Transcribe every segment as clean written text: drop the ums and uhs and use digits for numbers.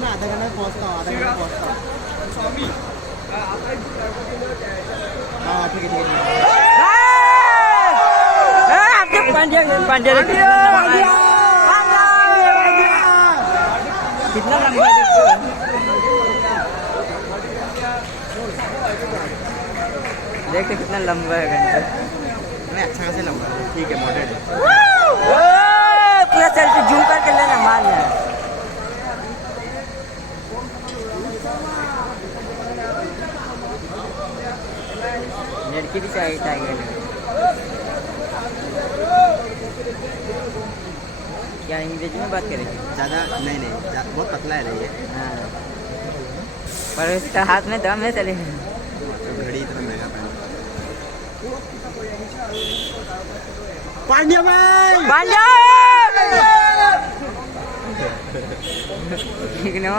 मैं आधा घंटा में पहुँचता हूँ, आधा घंटा में पहुँचता हूँ। हाँ ठीक है ठीक है। आपके पांड्या पांड्या कितना लंबा है देखते कितना लंबा है घंटा। नहीं अच्छा खासा लंबा है, ठीक है मॉडरेट है। पूरा सेल्फी जूम करके लेना मारना है। लड़की भी चाहिए टाइगर क्या अंग्रेजी में बात करेगी? ज़्यादा नहीं नहीं बहुत पतला है ये। हाँ पर इसका हाथ में दम है चले तो घड़ी इतना महंगा पहन। पांड्या भाई पांड्या ठीक ना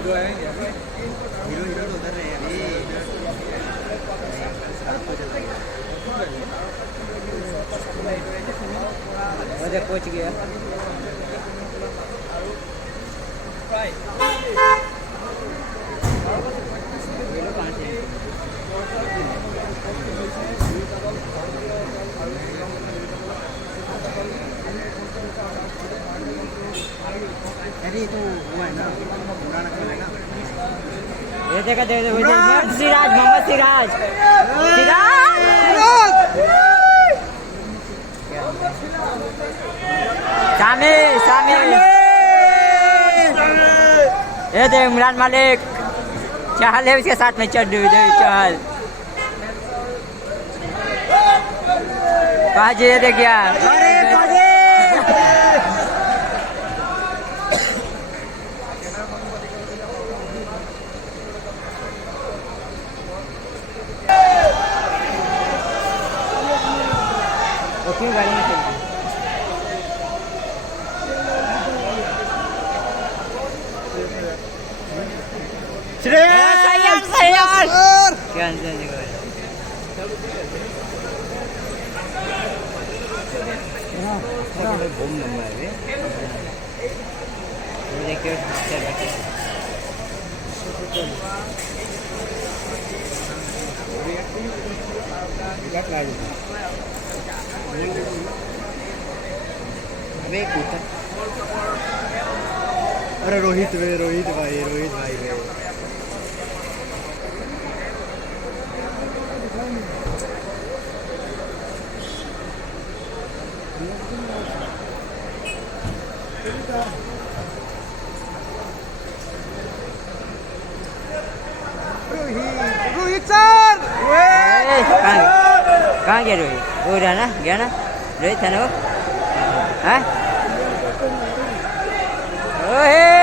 हीरो हीरो तो उधर रहे हैं अभी। उधर पहुंच गया। ये लोग कहाँ से हैं? अरे तो वो है ना पुराना कौन है ना। ये देखा सिराज मोहम्मद सिराज शामिल शामिल ये देख इमरान मालिक चहल है उसके साथ में चल चहल बाजी ये देख यार क्यों गाड़ी में चलती क्या घूम लंबा है देखिए अरे रोहित भाई रोहित भाई रोहित भाई वे। रोहित सर कहाँ गया रोहित? वो रहा ना गया ना रोहित था ना वो हाँ? रोहित